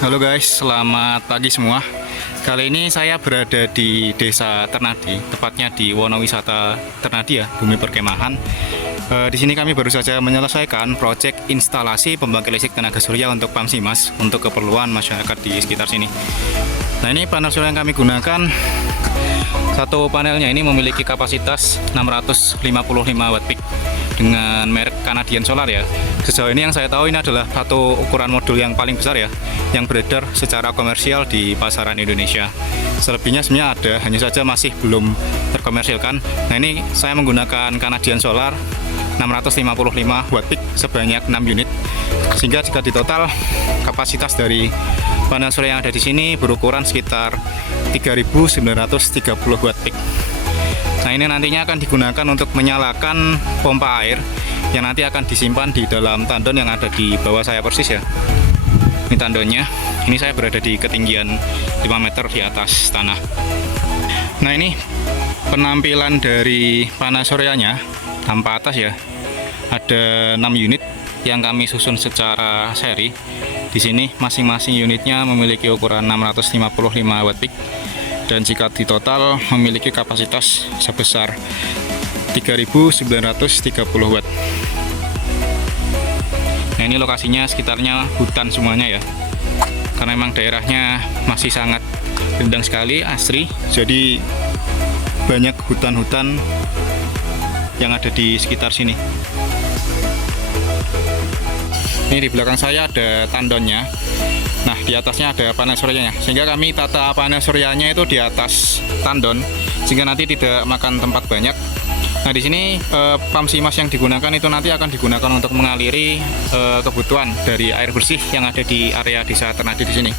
Halo guys, selamat pagi semua. Kali ini saya berada di Desa Ternadi, tepatnya di Wonowisata Ternadi ya, bumi perkemahan. Di sini kami baru saja menyelesaikan proyek instalasi pembangkit listrik tenaga surya untuk Pamsimas untuk keperluan masyarakat di sekitar sini. Nah, ini panel surya yang kami gunakan. Satu panelnya ini memiliki kapasitas 655 watt peak dengan merek Canadian Solar ya. Sejauh ini yang saya tahu ini adalah satu ukuran modul yang paling besar ya, yang beredar secara komersial di pasaran Indonesia. Selebihnya sebenarnya ada, hanya saja masih belum terkomersilkan. Nah, ini saya menggunakan Canadian Solar 655 watt peak sebanyak 6 unit, sehingga jika ditotal kapasitas dari panel surya yang ada di sini berukuran sekitar 3.930 watt peak. Nah, ini nantinya akan digunakan untuk menyalakan pompa air yang nanti akan disimpan di dalam tandon yang ada di bawah saya persis ya. Ini tandonnya. Ini saya berada di ketinggian 5 meter di atas tanah. Nah, ini penampilan dari panel suryanya tanpa atas ya. Ada 6 unit yang kami susun secara seri. Di sini masing-masing unitnya memiliki ukuran 655 watt peak. Dan jika ditotal memiliki kapasitas sebesar 3.930 watt. Nah, ini lokasinya sekitarnya hutan semuanya ya, karena memang daerahnya masih sangat rindang sekali, asri, jadi banyak hutan-hutan yang ada di sekitar sini. Ini di belakang saya ada tandonnya. Nah, di atasnya ada panel suryanya, sehingga kami tata panel suryanya itu di atas tandon, sehingga nanti tidak makan tempat banyak. Nah, di sini Pamsimas yang digunakan itu nanti akan digunakan untuk mengaliri kebutuhan dari air bersih yang ada di area Desa Ternadi di sini.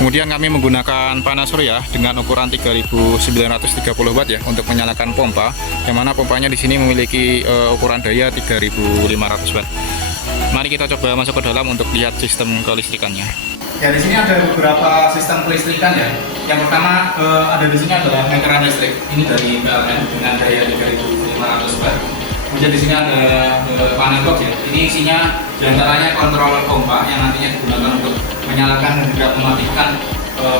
Kemudian kami menggunakan panel surya dengan ukuran 3.930 watt ya untuk menyalakan pompa, yang mana pompanya di sini memiliki ukuran daya 3.500 watt. Mari kita coba masuk ke dalam untuk lihat sistem kelistrikannya. Ya, di sini ada beberapa sistem kelistrikan ya. Yang pertama ada di sini adalah meteran listrik. Ini dari PLN dengan daya 3.500 watt. Kemudian di sini ada panel box ya. Ini isinya diantaranya controller pompa yang nantinya digunakan untuk menyalakan dan juga mematikan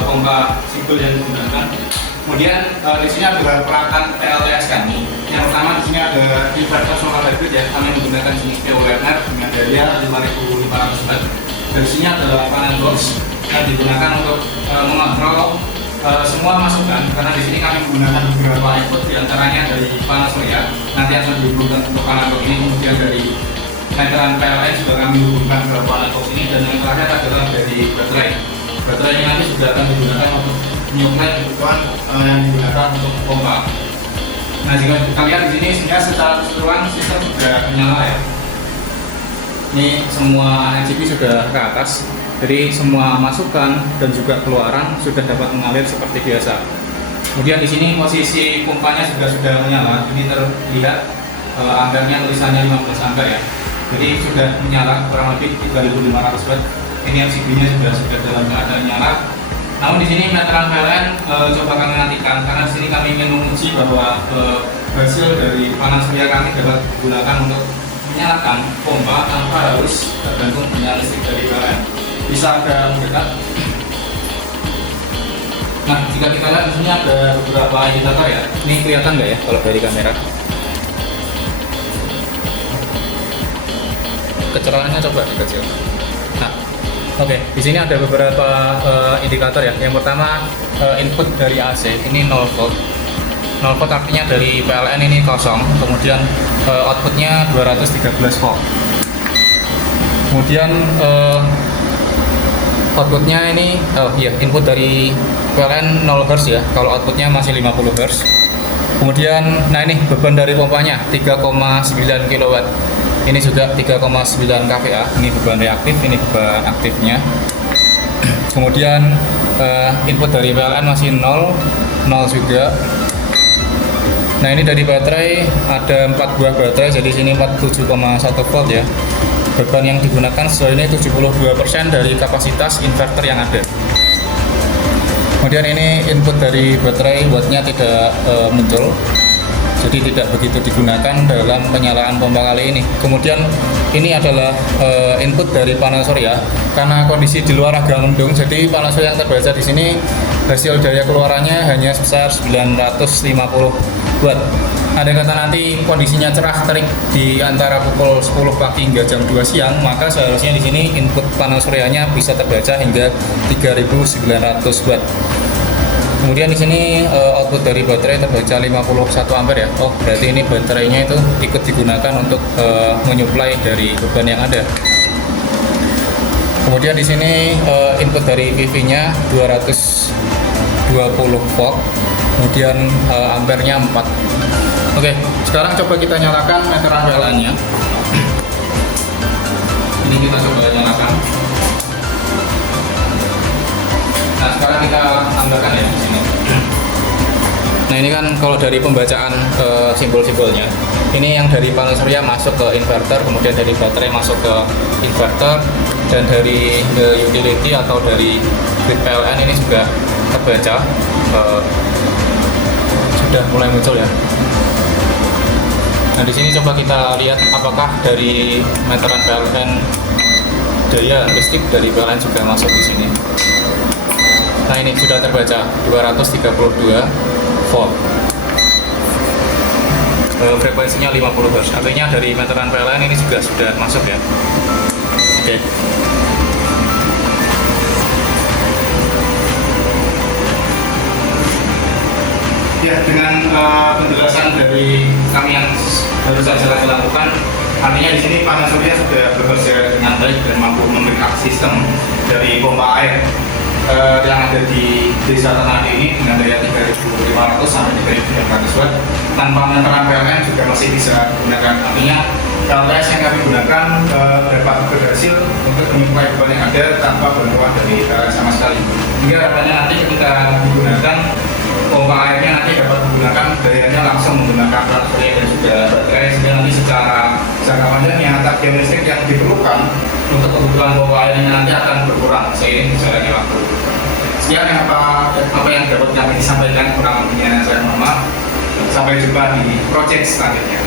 pompa sipil yang digunakan. Kemudian di sini ada peralatan PLTS kami. Yang pertama di sini ada inverter solar hybrid ya. Kami menggunakan jenis PO Werner dengan daya 5.500 watt. Dari sini adalah panel box yang digunakan untuk mengontrol semua masukan, karena di sini kami menggunakan beberapa input diantaranya dari panel surya nanti akan dihubungkan untuk panel box ini, kemudian dari meteran PLN juga kami hubungkan ke panel box ini, dan yang terakhir adalah dari baterai. Baterai ini nanti sudah akan digunakan untuk menyuplai kebutuhan yang digunakan untuk pompa. Nah, jika kita lihat di sini sebenarnya secara keseluruhan sistem sudah menyala ya. Ini semua NCP sudah ke atas, jadi semua masukan dan juga keluaran sudah dapat mengalir seperti biasa. Kemudian di sini posisi pompanya juga sudah menyala. Ini terlihat ampernya tulisannya 15 ampere ya. Jadi sudah menyala kurang lebih 3.500 watt. Ini NCP-nya sudah dalam keadaan nyala. Namun di sini meteran PLN coba kami nantikan, karena di sini kami ingin menguji bahwa hasil dari panel surya kami dapat digunakan untuk menyalakan pompa tanpa harus tergantung dengan listrik dari PLN. Bisa agak mendekat. Nah, jika kita lihat di sini ada beberapa indikator ya. Ini kelihatan nggak ya kalau dari kamera? Kecerahannya coba dikecil. Nah, oke, di sini ada beberapa indikator ya. Yang pertama input dari AC ini 0 volt. 0 volt artinya dari PLN ini kosong, kemudian outputnya 213 volt. Kemudian outputnya ini input dari PLN 0 Hz ya, kalau outputnya masih 50 Hz. Kemudian nah ini beban dari pompanya 3,9 kW. Ini sudah 3,9 kVA. Ini beban reaktif, ini beban aktifnya. Kemudian input dari PLN masih 0 juga. Nah, ini dari baterai ada 4 buah baterai, jadi sini 47,1 volt ya. Beban yang digunakan sejauh ini 72% dari kapasitas inverter yang ada. Kemudian ini input dari baterai, wattnya tidak muncul. jadi tidak begitu digunakan dalam penyalaan pompa kali ini. Kemudian ini adalah input dari panel surya. Karena kondisi di luar agak mendung, jadi panel surya yang terbaca di sini hasil daya keluarannya hanya sebesar 950 watt. Andai kata nanti kondisinya cerah terik di antara pukul 10 pagi hingga jam 2 siang, maka seharusnya di sini input panel suryanya bisa terbaca hingga 3900 watt. Kemudian di sini output dari baterai terbaca 51 ampere ya. Oh, berarti ini baterainya itu ikut digunakan untuk menyuplai dari beban yang ada. Kemudian di sini input dari PV-nya 220 volt. Kemudian ampernya 4. Oke, sekarang coba kita nyalakan meteran PLN-nya. Ini kita coba nyalakan. Nah, sekarang kita tambahkan ya di sini. Nah, ini kan kalau dari pembacaan simbol-simbolnya, ini yang dari panel surya masuk ke inverter, kemudian dari baterai masuk ke inverter, dan dari utility atau dari grid PLN ini juga terbaca, sudah mulai muncul ya. Nah, di sini coba kita lihat apakah dari meteran PLN daya listrik dari PLN juga masuk di sini. Nah, ini sudah terbaca 232 volt. Frekuensinya 50 Hz. Artinya dari meteran PLN ini juga sudah masuk ya. Oke. Ya, dengan penjelasan dari kami yang baru saja lakukan, artinya di sini panel surya sudah bekerja dengan baik dan mampu memberikan sistem dari pompa air yang ada di desa Ternate ini dengan daya 3.500 sampai 3.900 watt. Tanpa meteran PLN juga masih bisa digunakan. Artinya LTS yang kami gunakan dapat berhasil untuk menyuplai beban yang ada tanpa bantuan dari PLN sama sekali. Hingga harapannya nanti ketika digunakan, pompa airnya nanti dapat menggunakan dayanya langsung menggunakan panel surya dan juga baterai, sehingga nanti secara jangka panjangnya tagihan listrik yang diperlukan untuk kebutuhan pompa airnya nanti akan berkurang seiring berjalannya waktu. Sekian apa yang dapat kami sampaikan, kurang lebihnya saya mohon maaf. Sampai jumpa di project selanjutnya.